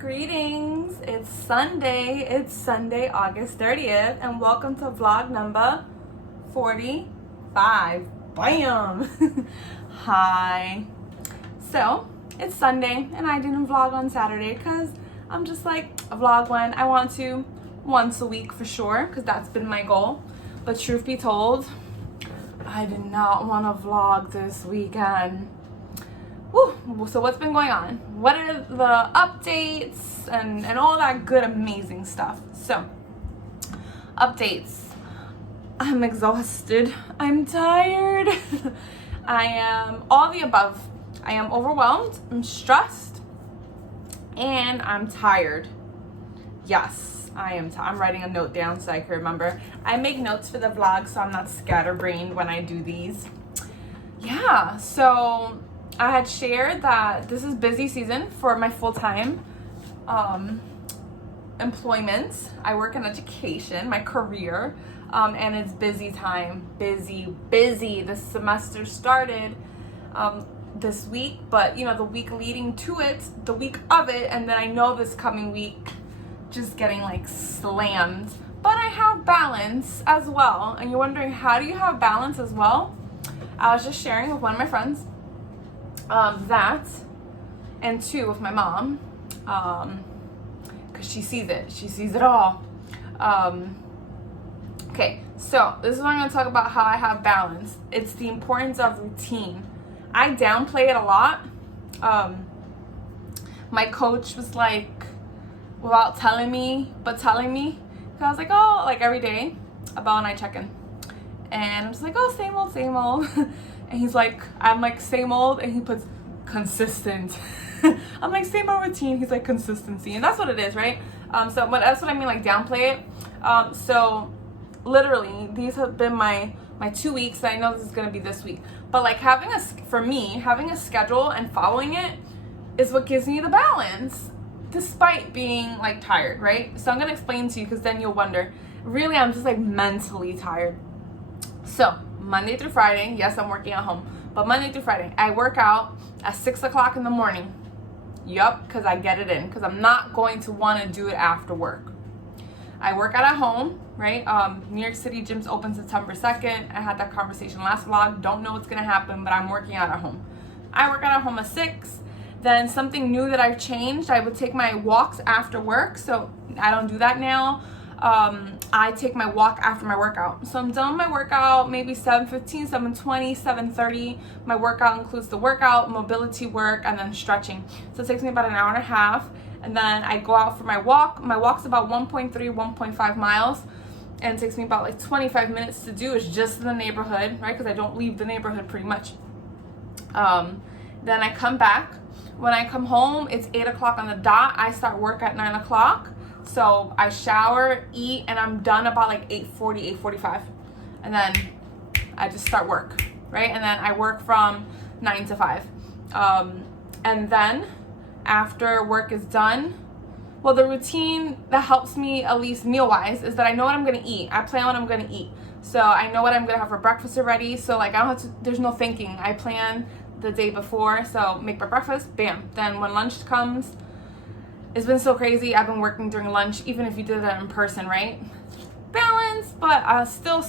Greetings, it's Sunday, August 30th, and welcome to vlog number 45. Bam! Hi. So, it's Sunday, and I didn't vlog on Saturday because I'm just like, a vlog when I want to, once a week for sure, because that's been my goal. But truth be told, I did not want to vlog this weekend. Woo. So what's been going on? What are the updates and all that good, amazing stuff? So, updates. I'm exhausted. I'm tired. I am all the above. I am overwhelmed. I'm stressed. And I'm tired. Yes, I am. I'm writing a note down so I can remember. I make notes for the vlog so I'm not scatterbrained when I do these. Yeah, so I had shared that this is busy season for my full-time employment. I work in education, my career, and it's busy time. Busy. This semester started this week, but you know, the week leading to it, the week of it, and then I know this coming week just getting like slammed. But I have balance as well. And you're wondering, how do you have balance as well? I was just sharing with one of my friends that, and two with my mom, because she sees it all. Okay, so this is what I'm going to talk about, how I have balance. It's the importance of routine. I downplay it a lot. My coach was like, without telling me, because I was like, oh, like every day, Abel and I check in, and I'm just like, oh, same old. And he's like, I'm like, same old, and he puts consistent. I'm like, same old routine. He's like, consistency. And that's what it is, right? But that's what I mean, like, downplay it. So literally, these have been my 2 weeks. I know this is going to be this week. But like, having a schedule and following it is what gives me the balance, despite being like tired, right? So I'm going to explain to you, because then you'll wonder. Really, I'm just like mentally tired. So Monday through Friday, yes, I'm working at home, but Monday through Friday, I work out at 6 o'clock in the morning. Yup, because I get it in, because I'm not going to want to do it after work. I work out at home, right? New York City gyms open September 2nd. I had that conversation last vlog. Don't know what's going to happen, but I'm working out at home. I work out at home at 6. Then something new that I've changed, I would take my walks after work. So I don't do that now. I take my walk after my workout. So I'm done with my workout, maybe 7:15, 7:20, 7:30. My workout includes the workout, mobility work, and then stretching. So it takes me about an hour and a half. And then I go out for my walk. My walk's about 1.3, 1.5 miles. And it takes me about like 25 minutes to do. It's just in the neighborhood, right? Because I don't leave the neighborhood pretty much. Then I come back. When I come home, it's 8 o'clock on the dot. I start work at 9 o'clock. So I shower, eat, and I'm done about like 8:40, 8:45. And then I just start work, right? And then I work from 9 to 5. And then after work is done, well, the routine that helps me, at least meal-wise, is that I know what I'm going to eat. I plan what I'm going to eat. So I know what I'm going to have for breakfast already. So like, I don't have to, there's no thinking. I plan the day before. So make my breakfast, bam. Then when lunch comes, it's been so crazy. I've been working during lunch, even if you did that in person, right? Balance, but I still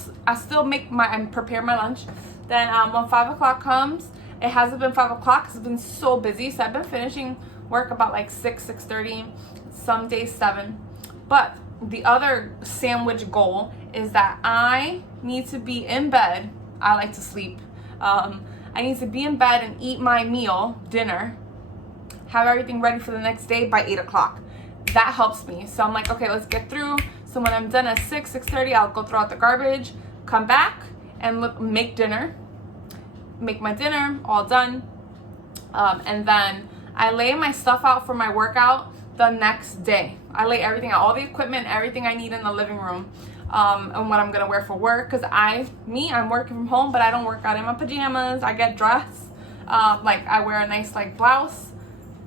prepare my lunch. Then when 5 o'clock comes, it hasn't been 5 o'clock because it's been so busy. So I've been finishing work about like 6:30, some days 7. But the other sandwich goal is that I need to be in bed. I like to sleep. I need to be in bed and eat my meal, dinner, have everything ready for the next day by 8 o'clock. That helps me. So I'm like, okay, let's get through. So when I'm done at 6:30, I'll go throw out the garbage, come back and make dinner. Make my dinner, all done. And then I lay my stuff out for my workout the next day. I lay everything out, all the equipment, everything I need in the living room. And what I'm gonna wear for work. Cause I'm working from home, but I don't work out in my pajamas. I get dressed. Like I wear a nice like blouse.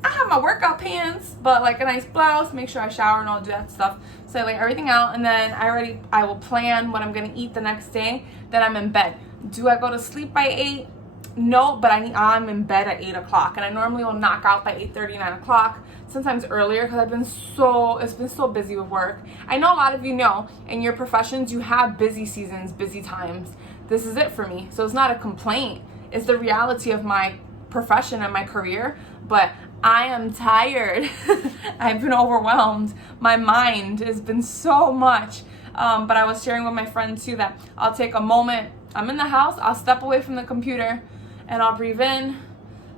I have my workout pants, but like a nice blouse, make sure I shower and all do that stuff. So I lay everything out, and then I will plan what I'm gonna eat the next day. Then I'm in bed. Do I go to sleep by 8? no, but I'm in bed at 8 o'clock, and I normally will knock out by 8:30, 9 o'clock, sometimes earlier, because it's been so busy with work. I know a lot of you know in your professions you have busy seasons, busy times. This is it for me. So it's not a complaint. It's the reality of my profession and my career, but I am tired. I've been overwhelmed. My mind has been so much. But I was sharing with my friend too that I'll take a moment. I'm in the house, I'll step away from the computer and I'll breathe in,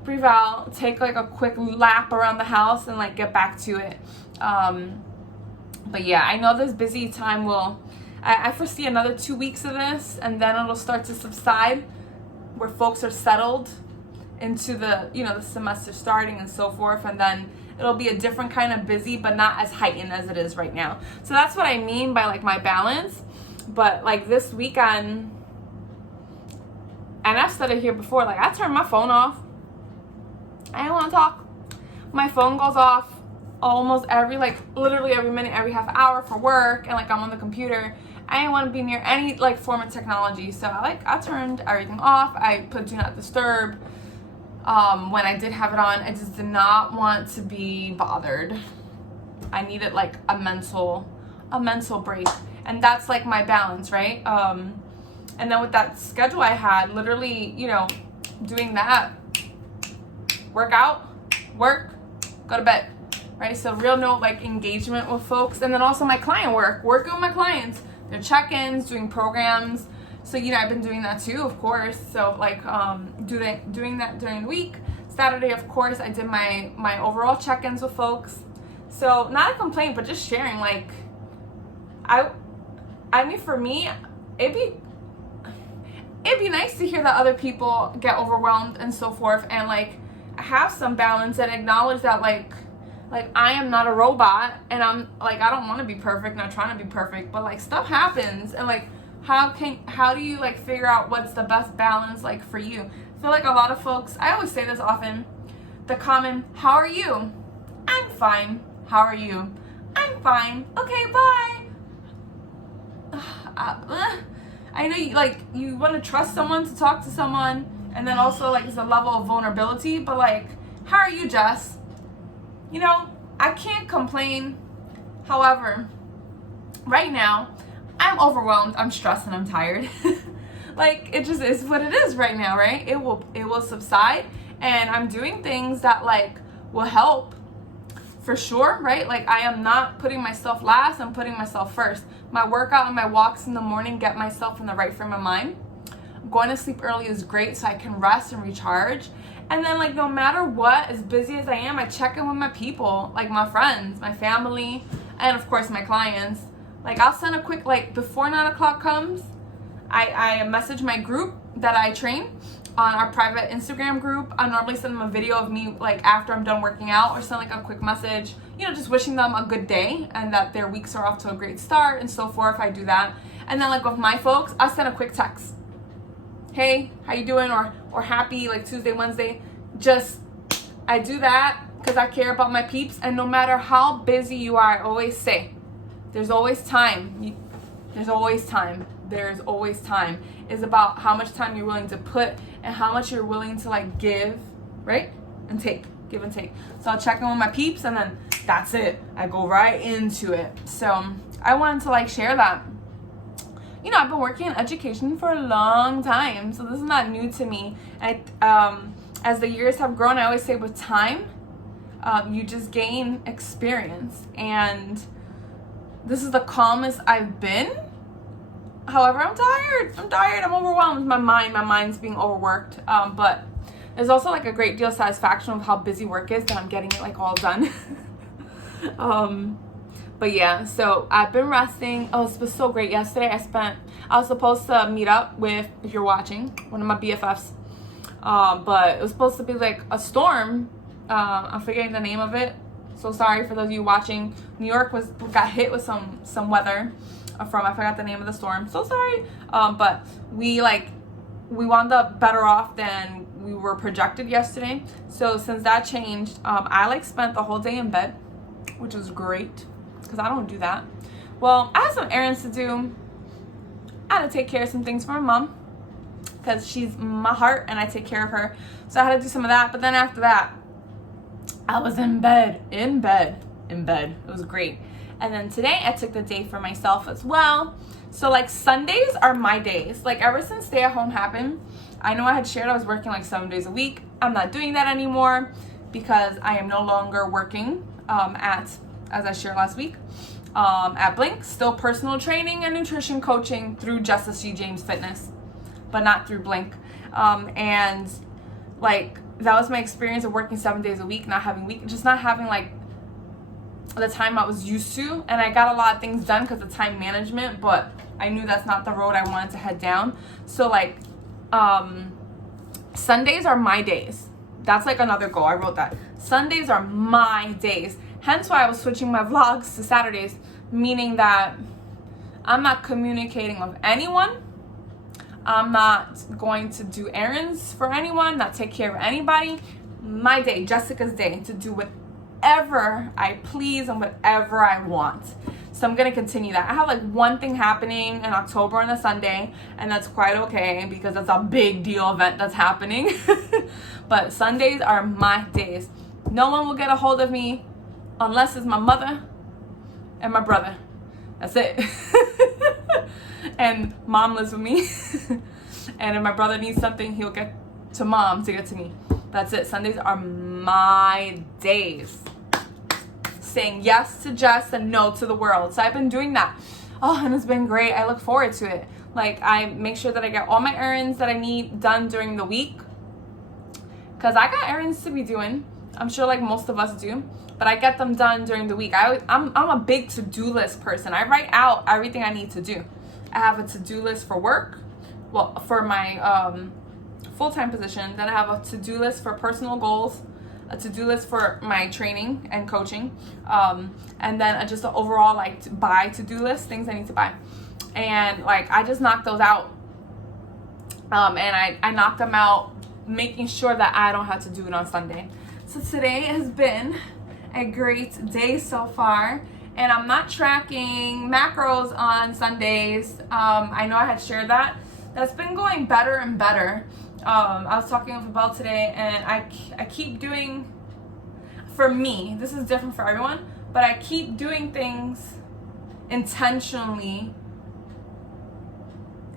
breathe out, take like a quick lap around the house and like get back to it. But yeah, I know this busy time I foresee another 2 weeks of this, and then it'll start to subside where folks are settled into the semester starting and so forth, and then it'll be a different kind of busy, but not as heightened as it is right now. So that's what I mean by like my balance. But like this weekend, and I've said it here before, like I turn my phone off. I don't want to talk. My phone goes off almost literally every minute, every half hour for work, and like I'm on the computer. I didn't want to be near any like form of technology, so I turned everything off. I put do not disturb. When I did have it on, I just did not want to be bothered. I needed like a mental break, and that's like my balance, right? And then with that schedule I had, literally, doing that, workout, work, go to bed, right? So real no like engagement with folks, and then also my client working with my clients, their check-ins, doing programs. So I've been doing that too, of course. So like doing that during the week. Saturday, of course, I did my overall check-ins with folks. So not a complaint, but just sharing. Like I mean, for me, it'd be nice to hear that other people get overwhelmed and so forth, and like have some balance and acknowledge that like I am not a robot, and I'm like, I don't want to be perfect, not trying to be perfect, but like stuff happens, and like how do you like figure out what's the best balance like for you? I feel like a lot of folks, I always say this often, the common, how are you? I'm fine. How are you? I'm fine. Okay, bye. I know you want to trust someone to talk to someone, and then also like it's a level of vulnerability, but like, how are you, Jess? I can't complain. However, right now, I'm overwhelmed, I'm stressed, and I'm tired. Like, it just is what it is right now, right? It will subside, and I'm doing things that like will help for sure, right? Like, I am not putting myself last, I'm putting myself first. My workout and my walks in the morning get myself in the right frame of mind. Going to sleep early is great so I can rest and recharge. And then like no matter what, as busy as I am, I check in with my people, like my friends, my family, and of course my clients. Like I'll send a quick, like before 9 o'clock comes, I message my group that I train on our private Instagram group. I normally send them a video of me like after I'm done working out, or send like a quick message, just wishing them a good day and that their weeks are off to a great start and so forth. I do that. And then like with my folks, I'll send a quick text. Hey, how you doing? Or happy like Tuesday, Wednesday. I do that because I care about my peeps. And no matter how busy you are, I always say, there's always time. There's always time. There's always time. It's about how much time you're willing to put and how much you're willing to like give, right? And take, give and take. So I'll check in with my peeps, and then that's it. I go right into it. So I wanted to like share that. I've been working in education for a long time, so this is not new to me. And as the years have grown, I always say with time, you just gain experience. And this is the calmest I've been. However, I'm tired. I'm overwhelmed. My mind's being overworked. But there's also like a great deal of satisfaction of how busy work is, that I'm getting it like all done. But yeah, so I've been resting. Oh, it was so great. Yesterday I was supposed to meet up with, if you're watching, one of my BFFs. But it was supposed to be like a storm. I'm forgetting the name of it. So sorry for those of you watching. New York got hit with some weather I forgot the name of the storm. So sorry. But we wound up better off than we were projected yesterday. So since that changed, I spent the whole day in bed, which was great because I don't do that. Well, I had some errands to do. I had to take care of some things for my mom. because she's my heart and I take care of her. So I had to do some of that. But then after that, I was in bed. It was great. And then today I took the day for myself as well. So like Sundays are my days. Like ever since stay at home happened, I know I had shared I was working like 7 days a week. I'm not doing that anymore because I am no longer working as I shared last week, at Blink. Still personal training and nutrition coaching through Justice G. James Fitness, but not through Blink. And like that was my experience of working 7 days a week, not having like the time I was used to. And I got a lot of things done because of time management, but I knew that's not the road I wanted to head down. So like Sundays are my days. That's like another goal. I wrote that. Sundays are my days. Hence why I was switching my vlogs to Saturdays, meaning that I'm not communicating with anyone. I'm not going to do errands for anyone, not take care of anybody. My day, Jessica's day, to do whatever I please and whatever I want. So I'm going to continue that. I have like one thing happening in October on a Sunday, and that's quite okay because that's a big deal event that's happening. But Sundays are my days. No one will get a hold of me unless it's my mother and my brother. That's it. And mom lives with me. And if my brother needs something, he'll get to mom to get to me. That's it. Sundays are my days. Saying yes to Jess and no to the world. So I've been doing that. Oh, and it's been great. I look forward to it. Like I make sure that I get all my errands that I need done during the week. Because I got errands to be doing. I'm sure like most of us do. But I get them done during the week. I'm a big to-do list person. I write out everything I need to do. I have a to-do list for work. Well, for my full-time position. Then I have a to-do list for personal goals. A to-do list for my training and coaching. And then just an overall like buy to-do list, things I need to buy. And like I just knocked those out. And I knocked them out making sure that I don't have to do it on Sunday. So today has been a great day so far. And I'm not tracking macros on Sundays. I know I had shared that. That's been going better and better. I was talking with Abel today, and I keep doing, for me, this is different for everyone, but I keep doing things intentionally,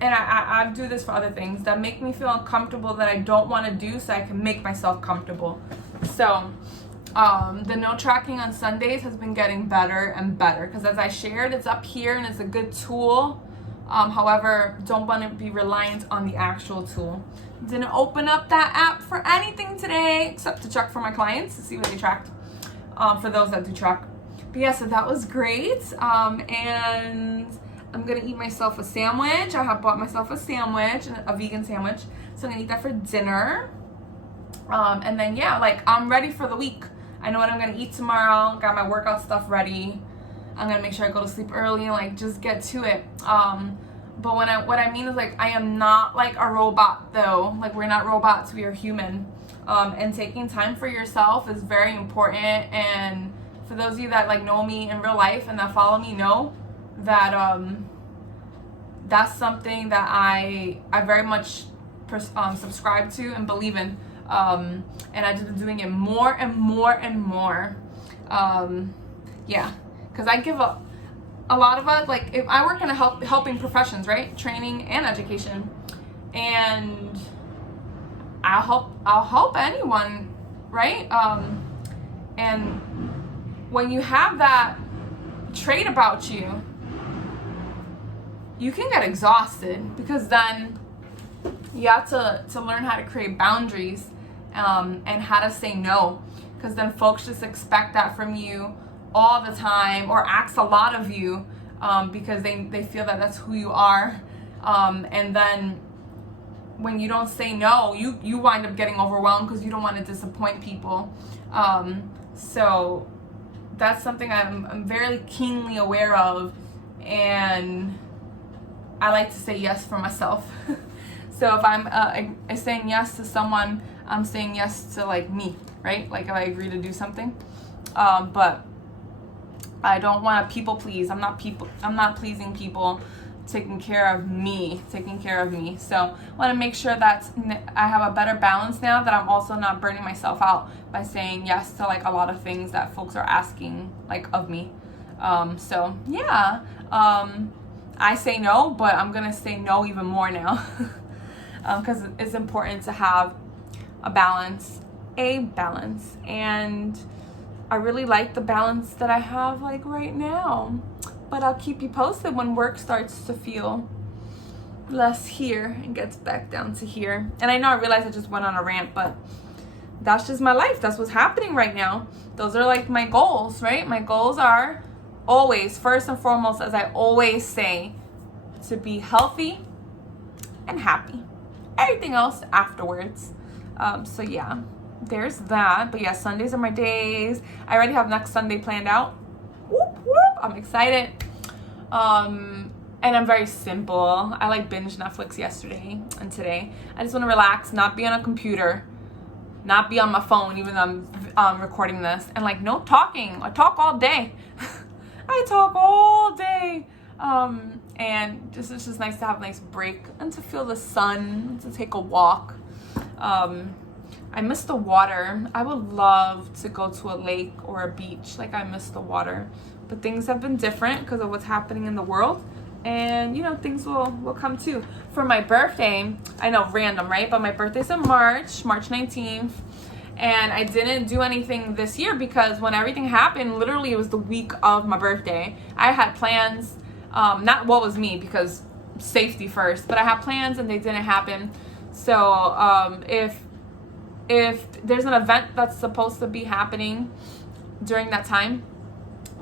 and I do this for other things that make me feel uncomfortable that I don't want to do so I can make myself comfortable. So the no tracking on Sundays has been getting better and better because as I shared, it's up here and it's a good tool. However, don't want to be reliant on the actual tool. Didn't open up that app for anything today except to check for my clients to see what they tracked, for those that do track. But yeah, so that was great. And I'm gonna eat myself a sandwich. I have bought myself a sandwich, a vegan sandwich, so I'm gonna eat that for dinner. And then yeah, like I'm ready for the week. I know what I'm gonna eat tomorrow. Got my workout stuff ready. I'm gonna make sure I go to sleep early and like just get to it. But what I mean is like I am not like a robot though. Like we're not robots, we are human. And taking time for yourself is very important. And for those of you that like know me in real life and that follow me know that that's something that I very much subscribe to and believe in. And I've just been doing it more and more and more. Yeah, because I give up. A lot of us, like if I work in a helping professions, right? Training and education. And I'll help anyone, right? And when you have that trait about you, you can get exhausted because then you have to learn how to create boundaries and how to say no, because then folks just expect that from you all the time or ask a lot of you because they feel that that's who you are, and then when you don't say no, you wind up getting overwhelmed because you don't want to disappoint people. So that's something I'm very keenly aware of, and I like to say yes for myself. So if I'm saying yes to someone, I'm saying yes to like me, right? Like if I agree to do something, but I don't want to people please. I'm not pleasing people taking care of me. So I want to make sure that I have a better balance now, that I'm also not burning myself out by saying yes to like a lot of things that folks are asking like of me. So yeah, I say no, but I'm gonna say no even more now because it's important to have a balance, and I really like the balance that I have like right now. But I'll keep you posted when work starts to feel less here and gets back down to here. And I know I realized I just went on a rant, but that's just my life. That's what's happening right now. Those are like my goals, right? My goals are always, first and foremost, as I always say, to be healthy and happy. Everything else afterwards. So yeah, there's that. But yeah, Sundays are my days. I already have next Sunday planned out. Whoop, whoop. I'm excited. And I'm very simple. I like binge Netflix yesterday and today. I just want to relax, not be on a computer, not be on my phone, even though I'm recording this, and like no talking. I talk all day. I talk all day. And just it's just nice to have a nice break and to feel the sun, to take a walk. I miss the water. I would love to go to a lake or a beach. Like, I miss the water. But things have been different because of what's happening in the world. And, you know, things will come too. For my birthday, I know, random, right? But my birthday's in March 19th. And I didn't do anything this year because when everything happened, literally it was the week of my birthday. I had plans, not what was me, because safety first. But I had plans and they didn't happen. So if there's an event that's supposed to be happening during that time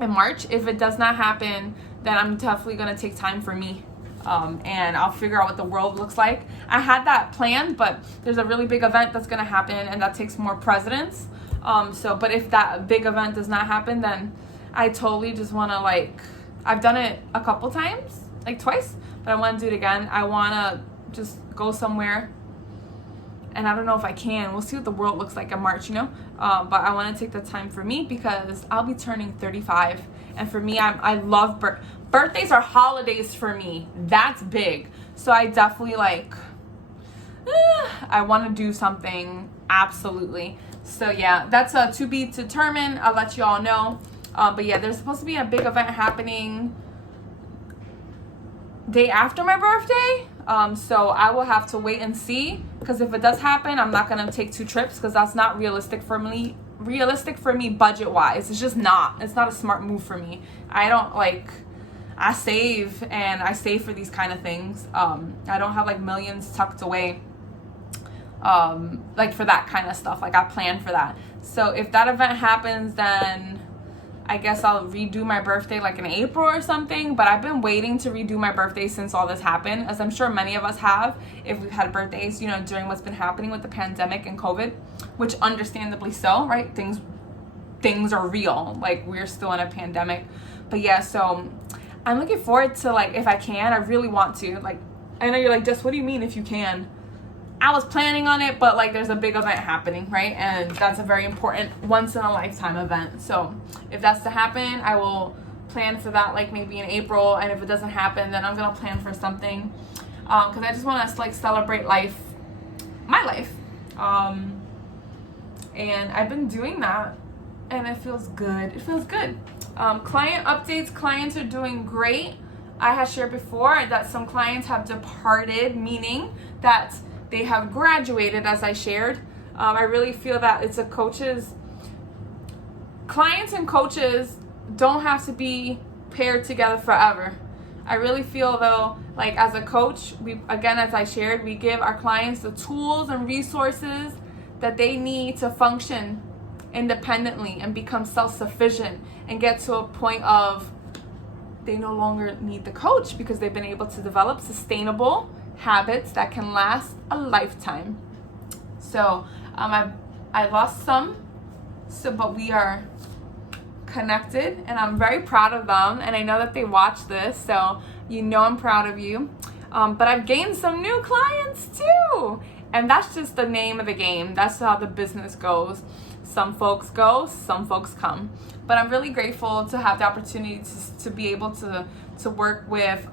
in March, if it does not happen, then I'm definitely going to take time for me. And I'll figure out what the world looks like. I had that planned, but there's a really big event that's going to happen and that takes more precedence. But if that big event does not happen, then I totally just want to, like, I've done it a couple times, like twice, but I want to do it again. I want to just go somewhere. And I don't know if I can. We'll see what the world looks like in March, you know? But I want to take the time for me because I'll be turning 35. And for me, I love birthdays are holidays for me. That's big. So I definitely I want to do something. Absolutely. So yeah, that's to be determined. I'll let you all know. But yeah, there's supposed to be a big event happening day after my birthday. So I will have to wait and see, because if it does happen, I'm not going to take 2 trips because that's not realistic for me budget wise. It's just not. It's not a smart move for me. I save for these kind of things. I don't have like millions tucked away like for that kind of stuff. Like, I plan for that. So if that event happens, then I guess I'll redo my birthday like in April or something. But I've been waiting to redo my birthday since all this happened, as I'm sure many of us have, if we've had birthdays, you know, during what's been happening with the pandemic and COVID, which understandably so, right? Things are real. Like, we're still in a pandemic. But yeah, so I'm looking forward to, like, if I can, I really want to. Like, I know you're like, Jess, what do you mean if you can? I was planning on it, but like, there's a big event happening, right? And that's a very important once in a lifetime event. So if that's to happen, I will plan for that, like maybe in April. And if it doesn't happen, then I'm gonna plan for something, because I just want to like celebrate my life. And I've been doing that, and it feels good. Client updates. Clients are doing great. I had shared before that some clients have departed, meaning that they have graduated, as I shared. I really feel that it's clients and coaches don't have to be paired together forever. I really feel though, like as a coach, as I shared, we give our clients the tools and resources that they need to function independently and become self-sufficient and get to a point of they no longer need the coach because they've been able to develop sustainable habits that can last a lifetime. So I lost some, but we are connected, and I'm very proud of them, and I know that they watch this, so you know I'm proud of you. But I've gained some new clients too, And that's just the name of the game. That's how the business goes. Some folks go, some folks come. But I'm really grateful to have the opportunity to be able to work with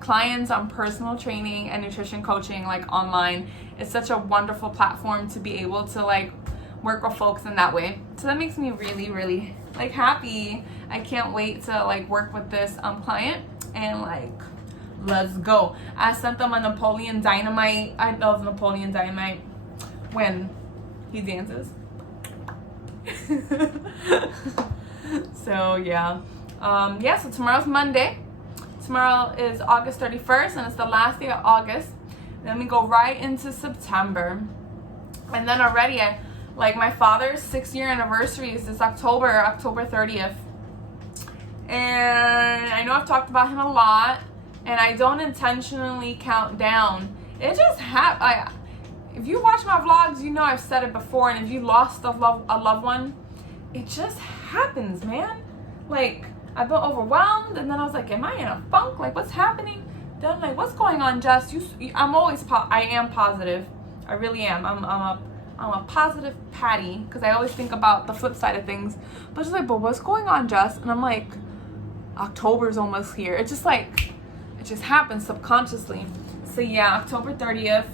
clients on personal training and nutrition coaching, like online. It's such a wonderful platform to be able to like work with folks in that way. So that makes me really, really like happy. I can't wait to like work with this client and like, let's go. I sent them a Napoleon Dynamite. I love Napoleon Dynamite when he dances. So yeah. So tomorrow's Monday. Tomorrow is August 31st and it's the last day of August. Then we go right into September. And then already like my father's 6-year anniversary is this October 30th. And I know I've talked about him a lot, and I don't intentionally count down. It just happened. If you watch my vlogs, you know I've said it before, and if you lost a loved one, it just happens, man. Like, I've been overwhelmed, and then I was like, am I in a funk? Like, what's happening? Then I'm like, what's going on, Jess? I am positive. I really am. I'm a positive Patty, because I always think about the flip side of things. But it's like, but what's going on, Jess? And I'm like, October's almost here. It just happens subconsciously. So yeah, October 30th.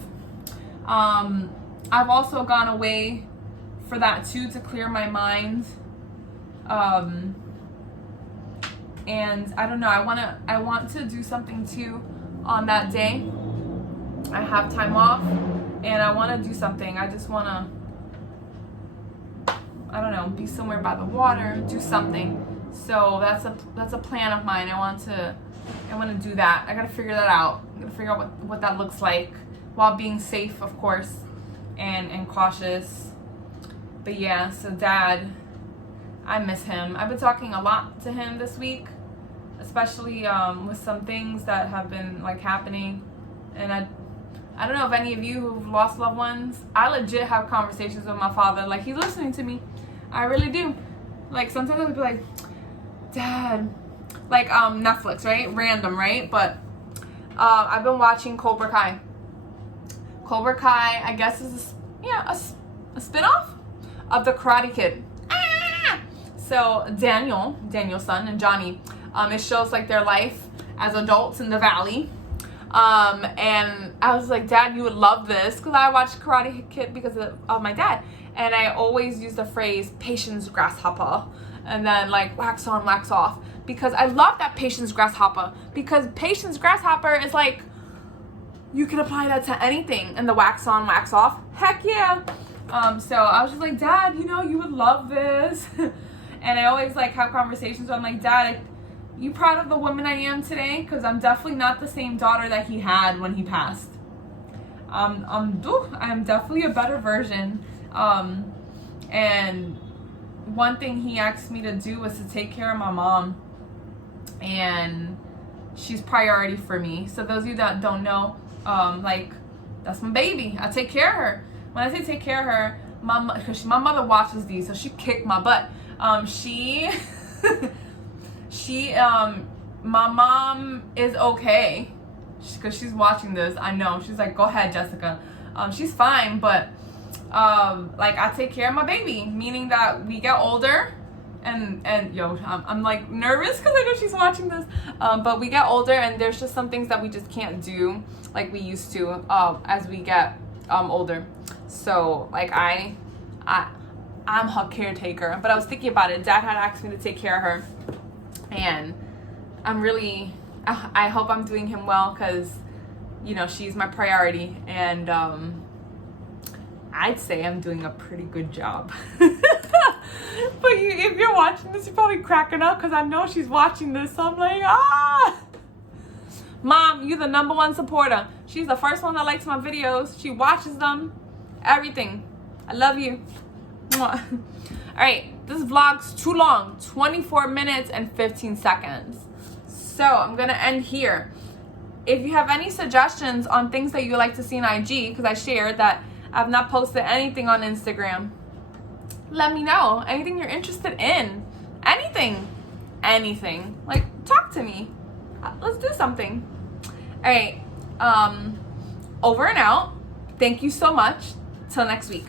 I've also gone away for that too, to clear my mind. And I don't know, I want to do something too on that day. I have time off and I want to do something. I just want to, I don't know, be somewhere by the water, do something. So that's a plan of mine. I want to do that. I got to figure that out. I got to figure out what that looks like while being safe, of course, and cautious. But yeah, so Dad, I miss him. I've been talking a lot to him this week, especially with some things that have been like happening. And I don't know if any of you who've lost loved ones, I legit have conversations with my father. Like, he's listening to me. I really do. Like, sometimes I'll be like, Dad, like Netflix, right? Random, right? But I've been watching Cobra Kai. Cobra Kai, I guess, is a spin-off of the Karate Kid. So Daniel's son, and Johnny, it shows like their life as adults in the valley. And I was like, Dad, you would love this, because I watched Karate Kid because of my dad, and I always use the phrase patience grasshopper, and then like wax on, wax off, because I love that patience grasshopper, because patience grasshopper is like, you can apply that to anything, and the wax on, wax off, heck yeah. So I was just like, Dad, you would love this. And I always like have conversations where I'm like, Dad, you proud of the woman I am today? Because I'm definitely not the same daughter that he had when he passed. I am definitely a better version. And one thing he asked me to do was to take care of my mom, and she's priority for me. So those of you that don't know, like, that's my baby. I take care of her. When I say take care of her, because my mother watches these, so she kicked my butt. My mom is okay, because she's watching this. I know. She's like, go ahead, Jessica. She's fine, but like, I take care of my baby, meaning that we get older, and I'm like nervous because I know she's watching this, but we get older, and there's just some things that we just can't do like we used to as we get older. So like I'm her caretaker. But I was thinking about it. Dad had asked me to take care of her, and I'm really, I hope I'm doing him well, because she's my priority, and I'd say I'm doing a pretty good job. But if you're watching this, you're probably cracking up, because I know she's watching this, so I'm like, Mom, you're the #1 supporter. She's the first one that likes my videos. She watches them, everything. I love you. Mwah. All right, this vlog's too long, 24 minutes and 15 seconds. So I'm gonna end here. If you have any suggestions on things that you would like to see on IG, because I shared that I've not posted anything on Instagram, let me know. Anything you're interested in, anything, like, talk to me. Let's do something. All right, over and out. Thank you so much. Till next week.